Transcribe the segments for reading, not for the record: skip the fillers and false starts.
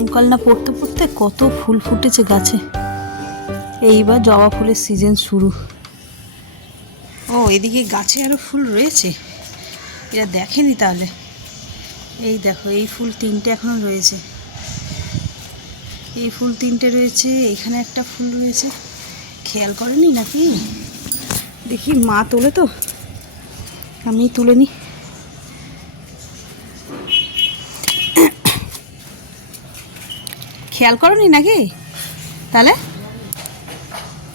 গরমকাল না পড়তে পড়তে কত ফুল ফুটেছে গাছে। এইবার জবা ফুলের সিজন শুরু। ও এদিকে গাছে আরও ফুল রয়েছে, এরা দেখেনি তাহলে। এই দেখো, এই ফুল 3টে এখনো রয়েছে, এই ফুল 3টে রয়েছে, এখানে একটা ফুল রয়েছে। খেয়াল করেনি নাকি? দেখি, মা তোলে তো, আমি তুলে নি। খেয়াল করনি নাকি? তাহলে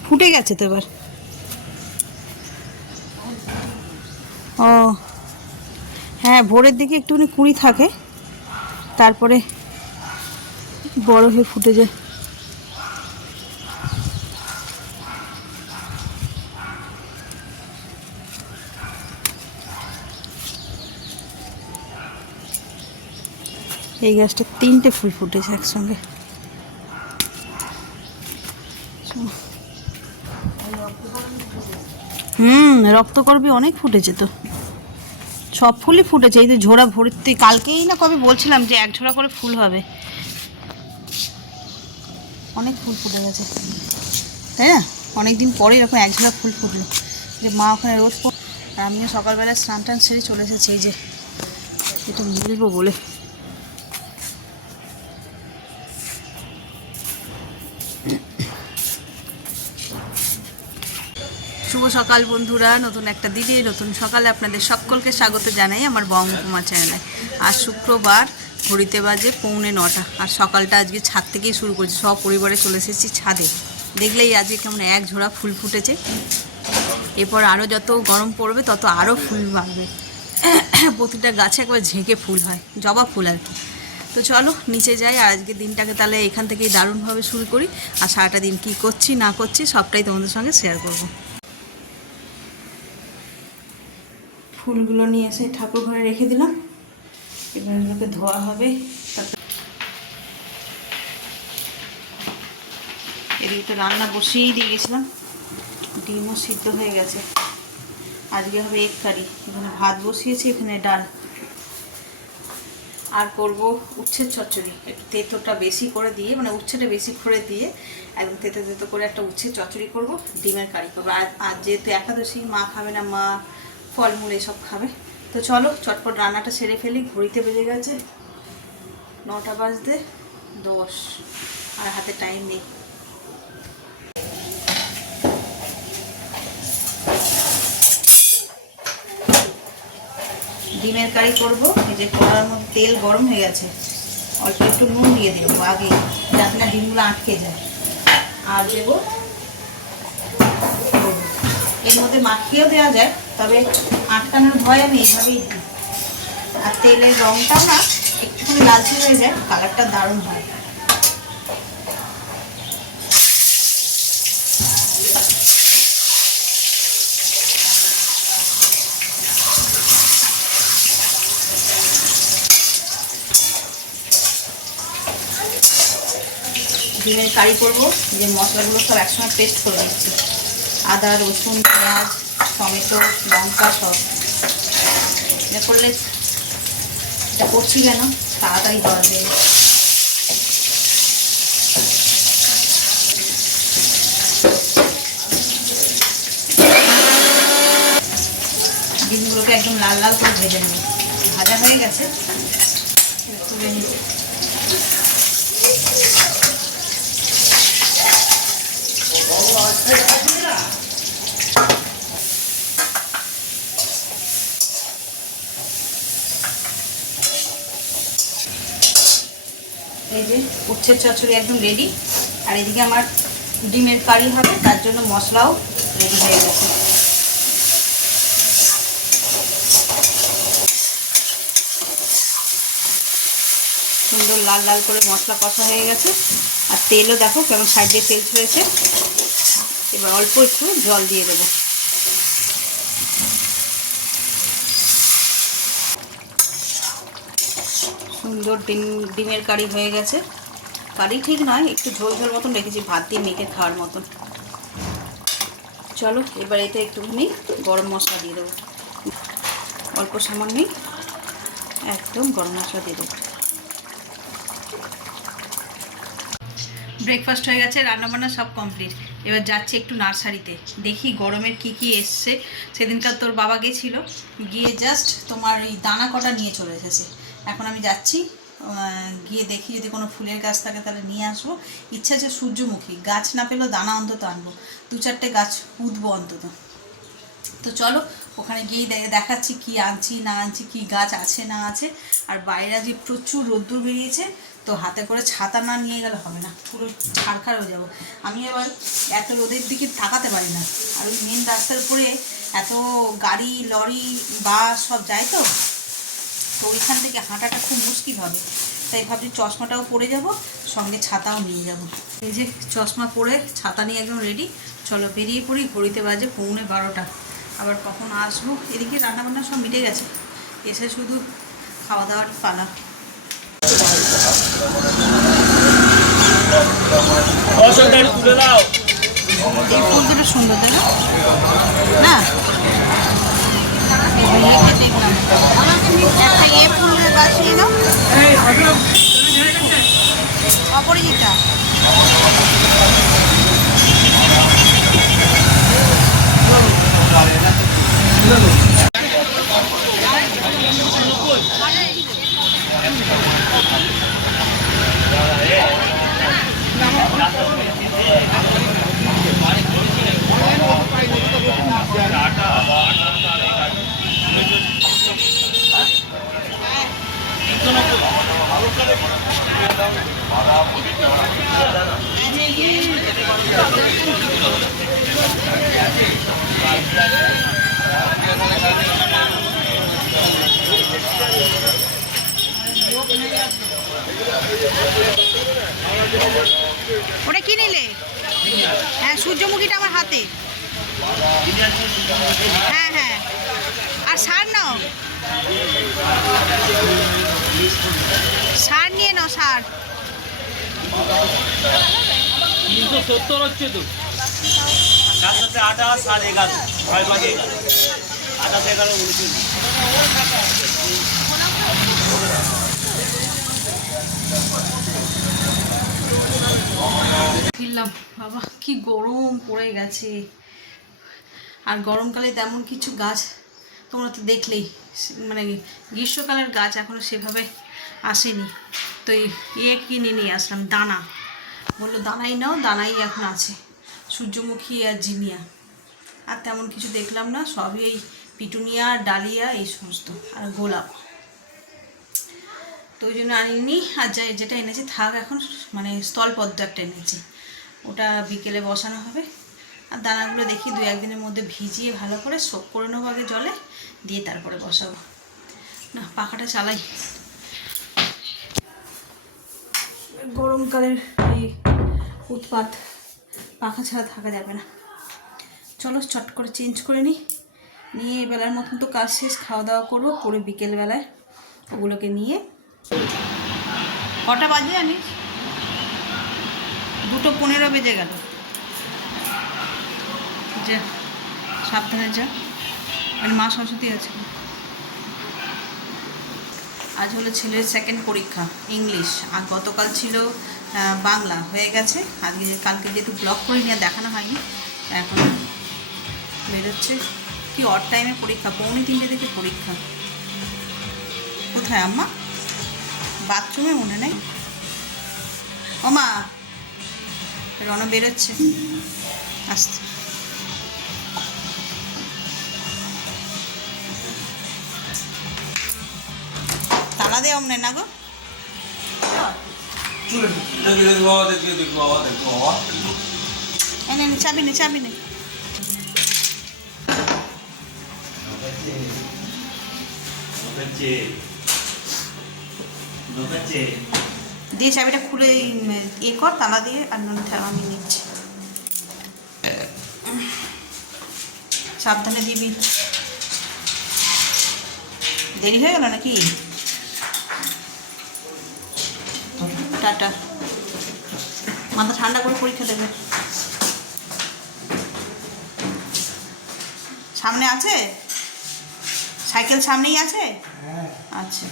ফুটে গেছে তো এবার। ও হ্যাঁ, ভোরের দিকে একটুখানি কুঁড়ি থাকে, তারপরে বড় হয়ে ফুটে যায়। এই গাছটা 3টে ফুল ফুটেছে একসঙ্গে। রক্তকরবী অনেক ফুটেছে তো, সব ফুলই ফুটেছে। এই তো ঝোড়া ভর্তি, কালকেই না কবে বলছিলাম যে 1 ঝোড়া করে ফুল হবে। অনেক ফুল ফুটে গেছে, তাই না? অনেকদিন পরে এরকম 1 ঝোড়া ফুল ফুটলো। যে মা ওখানে রোজ, আর আমিও সকালবেলা স্নান টান সেরে চলে এসেছি এই যে এটা মিলবো বলে। শুভ সকাল বন্ধুরা, নতুন একটা দিনে নতুন সকালে আপনাদের সকলকে স্বাগত জানাই আমার বঙ্গকুমার চ্যানেলে। আজ শুক্রবার, ঘড়িতে বাজে 8:45, আর সকালটা আজকে ছাদ থেকেই শুরু করেছি। সব পরিবারে চলে এসেছি ছাদে। দেখলেই আজকে কেমন 1 ঝোড়া ফুল ফুটেছে। এরপর আরও যত গরম পড়বে তত আরও ফুল বাড়বে। প্রতিটা গাছে একবার ঝেঁকে ফুল হয়, জবা ফুল আর কি। তো চলো নিচে যাই, আর আজকে দিনটাকে তাহলে এখান থেকেই দারুণভাবে শুরু করি। আর সারাটা দিন কী করছি না করছি সবটাই তোমাদের সঙ্গে শেয়ার করব। ফুলগুলো নিয়ে এসে ঠাকুর ঘরে রেখে দিলাম, এবার এগুলোকে ধোয়া হবে। এদিকে তো রান্না বসিয়েই দিয়ে গেছিলাম, ডিমও সিদ্ধ হয়ে গেছে। আজকে হবে এগ কারি। এখানে ভাত বসিয়েছি, এখানে ডাল, আর করব উচ্ছের চচ্চড়ি। একটু তেঁতোটা বেশি করে দিয়ে, মানে উচ্ছেটা বেশি করে দিয়ে একদম তেতো তেতো করে একটা উচ্ছের চচ্চড়ি করব, ডিমের কারি করবো। আর যেহেতু একাদশী, মা খাবে না, মা ফলমূল এসব খাবে। তো চলো চটপট রান্নাটা সেরে ফেলি। ঘড়িতে বেজে গেছে 9টা বাজতে 10, আর হাতে টাইম নেই। ডিমের কারি করব। এই যে কড়ার মধ্যে তেল গরম হয়ে গেছে, অল্প একটু নুন দিয়ে দেবো আগে, যাতে না ডিমগুলো আটকে যায়। আর দেবো, এর মধ্যে মাখিয়েও দেওয়া যায়, তবে আটকানোর ভয় আমি এইভাবেই দিই। আর তেলের রঙটাও না একটুখানি লালচে হয়ে যায়, কালারটা দারুণ হয়। ডিমের কারি করবো, যে মশলাগুলো সব একসঙ্গে পেস্ট করে দিচ্ছি। আদা, রসুন, পেঁয়াজ, টমেটো, লঙ্কা সব। এটা করলে, এটা করছি কেন, তাড়াতাড়ি হওয়া যায়। ডিমগুলোকে একদম লাল লাল করে ভেজে নেব। ভাজা হয়ে গেছে, তুলে নিই। এই যে উচ্ছের চচ্চড়ি একদম রেডি, আর এদিকে আমার ডিমের কারি হবে, তার জন্য মশলাও রেডি হয়ে গেছে। সুন্দর লাল লাল করে মশলা কষা হয়ে গেছে, আর তেলও দেখো কেমন সাইড দিয়ে তেল ছড়েছে। এবার অল্প একটু জল দিয়ে দেবো। সুন্দর ডিমের কারি হয়ে গেছে। কারি ঠিক নয়, একটু ঝোল ঝোল মতন রেখেছি, ভাত দিয়ে মেখে খাওয়ার মতন। চলো এবার এতে একটুখানি গরম মশলা দিয়ে দেবো, অল্প সামান্যই একদম গরম মশলা দিয়ে দেবো। ব্রেকফাস্ট হয়ে গেছে, রান্নাবান্না সব কমপ্লিট। এবার যাচ্ছি একটু নার্সারিতে, দেখি গরমের কি কি এসছে। সেদিনকার তোর বাবা গেছিলো, গিয়ে জাস্ট তোমার এই দানা কটা নিয়ে চলে এসেছে। এখন আমি যাচ্ছি, গিয়ে দেখি যদি কোনো ফুলের গাছ থাকে তাহলে নিয়ে আসবো। ইচ্ছা আছে সূর্যমুখী গাছ না পেলেও দানা অন্তত আনবো, 2-4টে গাছ পুঁতবো অন্তত। তো চলো ওখানে গিয়েই দেখাচ্ছি কি আনছি না আনছি, কি গাছ আছে না আছে। আর বাইরে যে প্রচুর রোদ্দুর বেরিয়েছে, তো হাতে করে ছাতা না নিয়ে গেলে হবে না, পুরো ছাড়খাড় হয়ে যাবো। আমি এবার এত রোদের দিকে তাকাতে পারি না, আর ওই মেন রাস্তার উপরে এত গাড়ি লরি বাস সব যায়, তো ওইখান থেকে হাঁটাটা খুব মুশকিল হবে। তাই ভাবছি চশমাটাও পরে যাব, সঙ্গে ছাতাও নিয়ে যাব। এই যে চশমা পরে ছাতা নিয়ে একদম রেডি। চলো বেরিয়ে পড়ি, ঘড়িতে বাজে 11:15। আবার কখন আসবো? এদিকে রান্নাবান্না সব মিটে গেছে, এসে শুধু খাওয়া দাওয়ার পালা। এই ফুল দুটো সুন্দর, তাই না? দেখলাম একটা ফুল গাছ নিয়ে নাও, অপরাজিতা। ওটা কি নিলে? হ্যাঁ সূর্যমুখীটা আমার হাতে। হ্যাঁ হ্যাঁ, আর সার নাও, সার নিয়ে নাও, সার 370 হচ্ছে তো। 8 আর 11.5 6 বাজে 28 11 19। ফিরলাম। বাবা কি গরম পড়ে গেছে, আর গরমকালে তেমন কিছু গাছ তোমরা তো দেখলেই, মানে গ্রীষ্মকালের গাছ এখনও সেভাবে আসেনি। তো কিনে নিয়ে আসলাম দানা, বললো দানাই নাও, দানাই এখন আছে, সূর্যমুখী আর জিনিয়া। আর তেমন কিছু দেখলাম না, সবই এই পিটুনিয়া, ডালিয়া, এই সমস্ত, আর গোলাপ। তো ওই জন্য আনিনি। আর যেটা এনেছি থাক এখন, মানে স্থলপদ্ম একটা এনেছি, ওটা বিকেলে বসানো হবে। আর দানাগুলো দেখি 2-1 দিনের মধ্যে ভিজিয়ে ভালো করে সোক করে নেবো আগে জলে, দিয়ে তারপরে বসাবো। না পাখাটা চালাই, গরমকালের এই উৎপাত, পাখা ছাড়া থাকা যাবে না। চলো চট করে চেঞ্জ করে নিয়ে এবেলার মতন তো কাজ শেষ, খাওয়া দাওয়া করবো, করে বিকেলবেলায় ওগুলোকে নিয়ে। কটা বাজে জানিস? 2:15 বেজে গেল। যা সাবধানে যা, মানে মা সরস্বতী আছে। আজ হলো ছেলের সেকেন্ড পরীক্ষা, ইংলিশ। আর গতকাল ছিল বাংলা, হয়ে গেছে। কালকে যেহেতু ব্লগ করে নিয়ে দেখানো হয়নি, এখন বেরোচ্ছে। কি অড টাইমে পরীক্ষা, 2:45 থেকে পরীক্ষা। কোথায় আম্মা? বাথরুমে মনে নেই। ও মা, রণ বেরোচ্ছে, আসতে। তালা দে অমনে না গো। চাবি নে, চাবি নে। দিয়ে চাবিটা খুলে কর, তালা দিয়ে। আর আমি নিচ্ছি, সাবধানে দিবি। দেরি হয়ে গেল নাকি? টাটা। মাথা ঠান্ডা করে পরীক্ষা দেবে। সামনে আছে সাইকেল, সামনেই আছে। আচ্ছা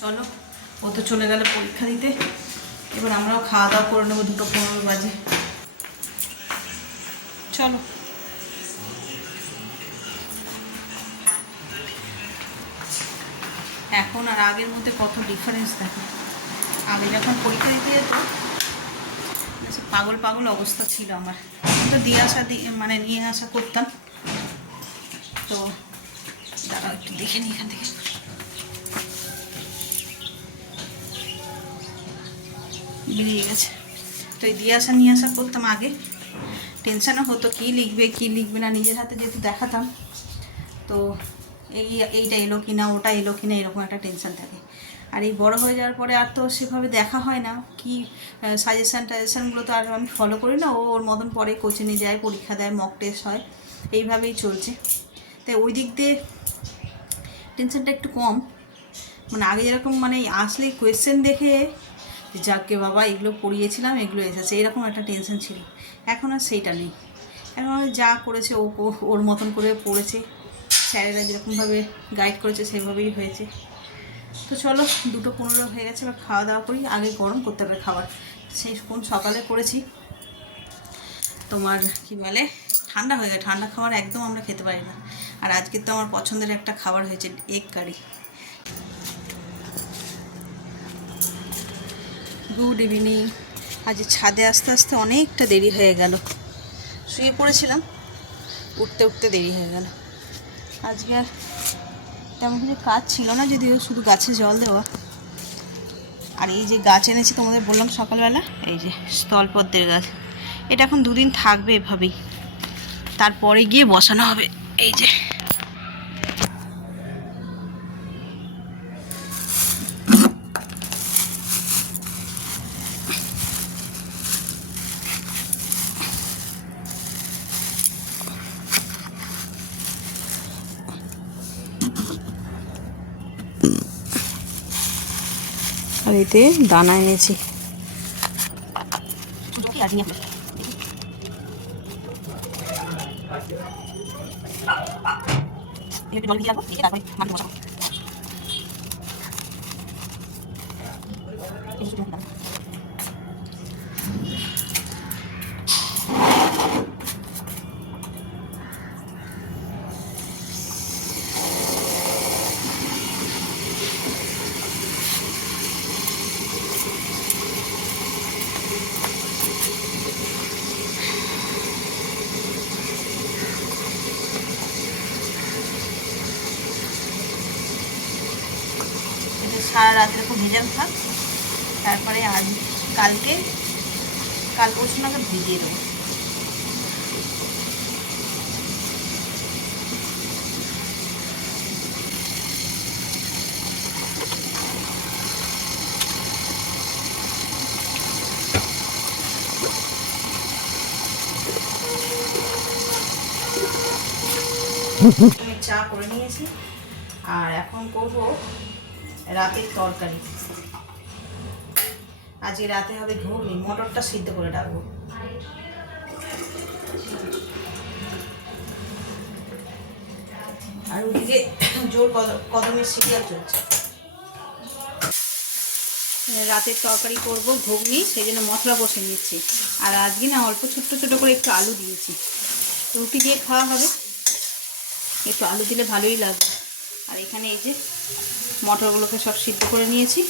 চলো, ও তো চলে গেল পরীক্ষা দিতে। এবার আমরাও খাওয়া দাওয়া করে নেবো, 2:15 বাজে। চলো। এখন আর আগের মধ্যে কত ডিফারেন্স দেখো। আগে যখন পরীক্ষা দিতে যেত পাগল পাগল অবস্থা ছিল আমার, তো দিয়ে আসা মানে নিয়ে আসা করতাম। তো দাঁড়াও একটু দেখে নিই এখান থেকে। বেরিয়ে গেছে। তো এই দিয়ে আসা নিয়ে আসা করতাম আগে, টেনশানও হতো কী লিখবে না, নিজের হাতে যেহেতু দেখাতাম। তো এইটা এলো কি না, ওটা এলো কি না, এরকম একটা টেনশান থাকে। আর এই বড় হয়ে যাওয়ার পরে আর তো সেভাবে দেখা হয় না, কি টাজেশনগুলো তো আর আমি ফলো করি না। ওর মতন পরে কোচিংয়ে যায়, পরীক্ষা দেয়, মক টেস্ট হয়, এইভাবেই চলছে। তাই ওই দিক দিয়ে টেনশনটা একটু কম। মানে আগে যেরকম মানে আসলে কোয়েশ্চেন দেখে যাকে বাবা এগুলো পড়িয়েছিলাম, এগুলো এসেছে, এরকম একটা টেনশন ছিল। এখন আর সেইটা নেই। এখন যা করেছে ওর মতন করে পড়েছে, স্যারেরা যেরকমভাবে গাইড করেছে সেভাবেই হয়েছে। তো চলো 2:15 হয়ে গেছে, এবার খাওয়া দাওয়া করি। আগে গরম করতে হবে খাবার, সেই কোন সকালে করেছি তোমার কি বলে ঠান্ডা হয়ে গেছে। ঠান্ডা খাবার একদম আমরা খেতে পারি না। আর আজকে তো আমার পছন্দের একটা খাবার হয়েছে, এগ কারি। Good evening. আজ ছাদে আসতে আসতে অনেকটা দেরি হয়ে গেল, শুয়ে পড়েছিলাম, উঠতে উঠতে দেরি হয়ে গেল। আজকে আর তেমন কিছু কাজ ছিল না, যদিও শুধু গাছে জল দেওয়া। আর এই যে গাছ এনেছি তোমাদের বললাম সকালবেলা, এই যে স্থলপদ্মের গাছ, এটা এখন 2 দিন থাকবে এভাবেই, তারপরে গিয়ে বসানো হবে। এই যে আর এতে দানা এনেছি। সারা রাত এরকম ভেজানো থাক, তারপরে আজ কাল পরশু নাগাদ ভিজিয়ে দেবো। আমি চা করে নিয়েছি, আর এখন করবো রাতের তরকারি। আজকে রাতে হবে ঘুগনি, মটরটা সিদ্ধ করে রাখবো। আর ওদিকে জোর কদমের সিরিয়াল চলছে। রাতের তরকারি করব ঘুগনি, সেই জন্য মশলা বসে নিচ্ছি। আর আজকে না অল্প ছোট্ট ছোট করে একটু আলু দিয়েছি, রুটি দিয়ে খাওয়া হবে, একটু আলু দিলে ভালোই লাগবে। আর এখানে এই যে মটরগুলোকে সব সিদ্ধ করে নিয়েছি,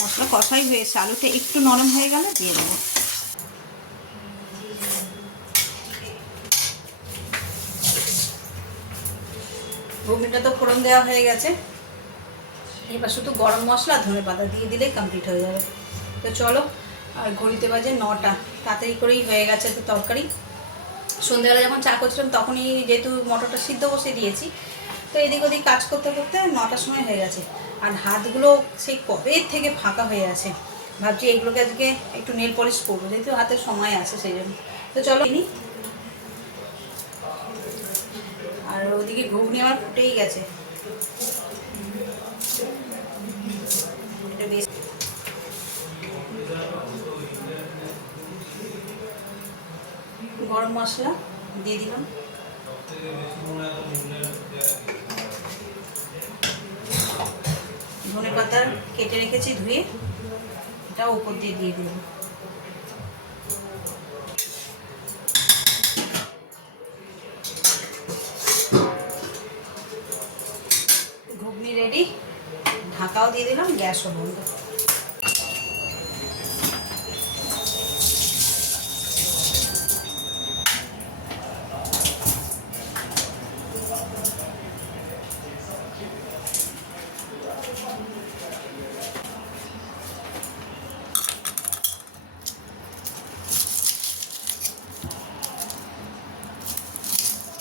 মশলা কষাই হয়েছে, আলুটা একটু নরম হয়ে গেলে দিয়ে দেবো। ঘুগনিটা তো ফোড়ন দেওয়া হয়ে গেছে, এবার শুধু গরম মশলা ধনেপাতা দিয়ে দিলেই কমপ্লিট হয়ে যাবে। তো চলো, আর ঘড়িতে বাজে 9টা, তাড়াতাড়ি করেই হয়ে গেছে তো তরকারি। সন্ধ্যাবেলা যখন চা করছিলাম তখনই যেহেতু মটরটা সিদ্ধ বসে দিয়েছি, তো এদিক ওদিক কাজ করতে করতে 9টার সময় হয়ে গেছে। আর হাতগুলো সেই কবে থেকে ফাঁকা হয়ে আছে, ভাবছি এইগুলোকে আজকে একটু নেল পলিশ করবো, যেহেতু হাতে সময় আছে সেই জন্য। তো চলো নি। আর ওদিকে ঘুগনি আমার ফুটেই গেছে, এটা বেশ গরম মশলা দিয়ে দিলাম, ধনেপাতা কেটে রেখেছি ধুয়ে এটাও উপর দিয়ে দিয়ে দেবো। ঘুগনি রেডি, ঢাকাও দিয়ে দিলাম, গ্যাসও বন্ধ।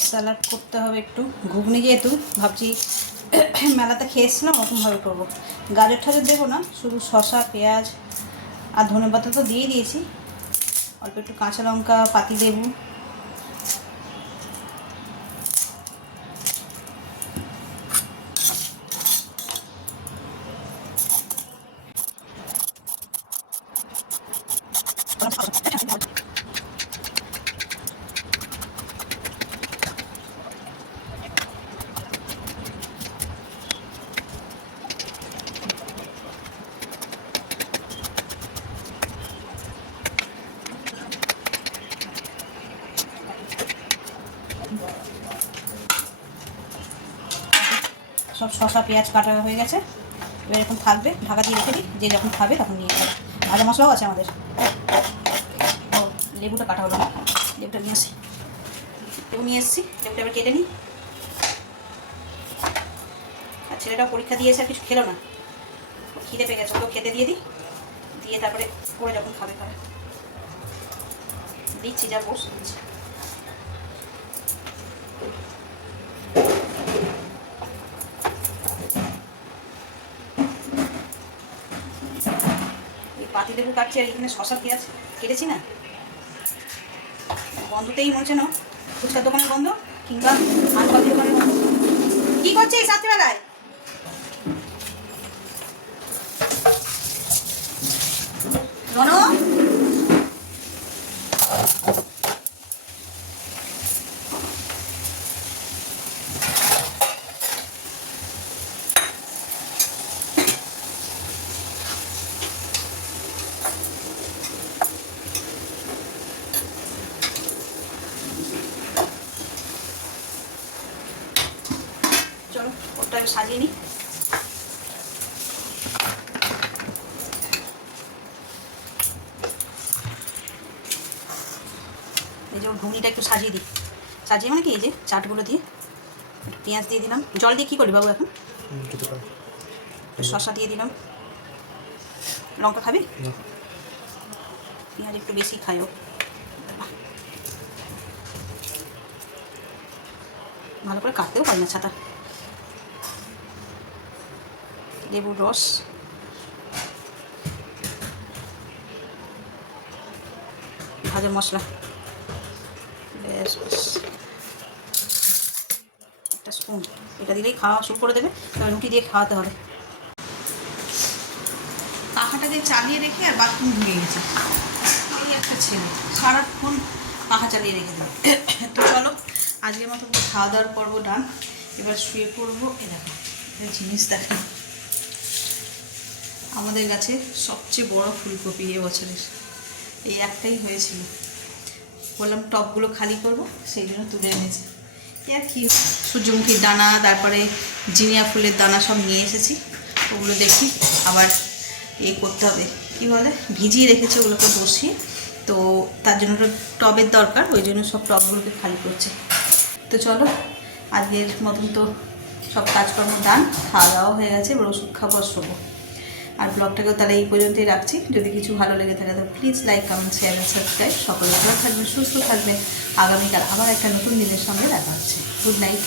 স্যালাড করতে হবে একটু, ঘুগনি যেহেতু ভাবছি মেলাতে খেয়ে এসছিলাম ওরকমভাবে করবো। গাজর ঠাজর দেবো না, শুধু শসা, পেঁয়াজ আর ধনেপাতা তো দিয়ে দিয়েছি, অল্প একটু কাঁচা লঙ্কা, পাতি লেবু, সব শসা পেঁয়াজ কাটা হয়ে গেছে। এবার এরকম থাকবে, ঢাকা দিয়ে রেখে দিই, যে যখন খাবে তখন নিয়ে যাবে। ভাজা মশলাও আছে আমাদের। ও লেবুটা কাটা হলো না, লেবুটা নিয়ে আসি। লেবু নিয়ে এসেছি, লেবুটা এবার কেটে নিই। আর ছেলেটাও পরীক্ষা দিয়েছে, আর কিছু খেলো না, খিদে পেয়ে গেছে, ওকেও খেতে দিয়ে দিই, দিয়ে তারপরে করে যখন খাবে খাবে দিচ্ছি, যা বস দিচ্ছি। পাতি লেবু কাটছি আর এখানে শসা পেঁয়াজ কেটেছি না, গন্ধতেই মনে হচ্ছে না ফুচকার দোকানের গন্ধ কিংবা আলুবাজি দোকানের গন্ধ। কি করছিস রাত্রিবেলায়? রনো, চলো ওটা আমি সাজিয়ে নিই। এই যে ঘুগনিটা একটু সাজিয়ে দিই, সাজিয়ে মানে কি, এই যে চাটগুলো দিয়ে পেঁয়াজ দিয়ে দিলাম। জল দিয়ে কী করবি বাবু এখন? শসা দিয়ে দিলাম। লঙ্কা খাবি? পেঁয়াজ একটু বেশি খাইও, ভালো করে কাটতেও পারি না ছাতা। লেবুর রস, ভাজা মশলা, বেশ বেশ একটা স্পুন, এটা দিলেই খাওয়া শুরু করে দেবে। এবার রুটি দিয়ে খাওয়াতে হবে। পাখাটা দিয়ে চালিয়ে রেখে আর বাথরুম ঢুকে গেছে, এই একটা ছেলে সারাক্ষণ পাখা চালিয়ে রেখে দেবে। তো চলো আজকের মতো খাওয়া দাওয়ার পর্ব ডান, এবার শুয়ে পড়বো। এ দেখো জিনিস দেখো, আমাদের গাছে সবচেয়ে বড় ফুলকপি এবছরের, এই একটাই হয়েছিল, বললাম টবগুলো খালি করব, সেই জন্য তুলে এনেছি। আর কি সূর্যমুখীর দানা, তারপরে জিনিয়া ফুলের দানা সব নিয়ে এসেছি, ওগুলো দেখি আবার করতে হবে, কি বলে ভিজিয়ে রেখেছে ওগুলোকে বসিয়ে, তো তার জন্য টবের দরকার, ওই জন্য সব টবগুলোকে খালি করছে। তো চলো আজকের মতন তো সব কাজকর্ম ডান, খাওয়া দাওয়া হয়ে গেছে, এবার ওষুধ খাবো আর শোবো। আর ব্লগটাকেও তাহলে এই পর্যন্তই রাখছি। যদি কিছু ভালো লেগে থাকে তো please like, comment, share and subscribe. সকলে ভালো থাকবেন, সুস্থ থাকবেন। আগামীকাল আবার একটা নতুন দিনের সঙ্গে দেখা হচ্ছে। Good night.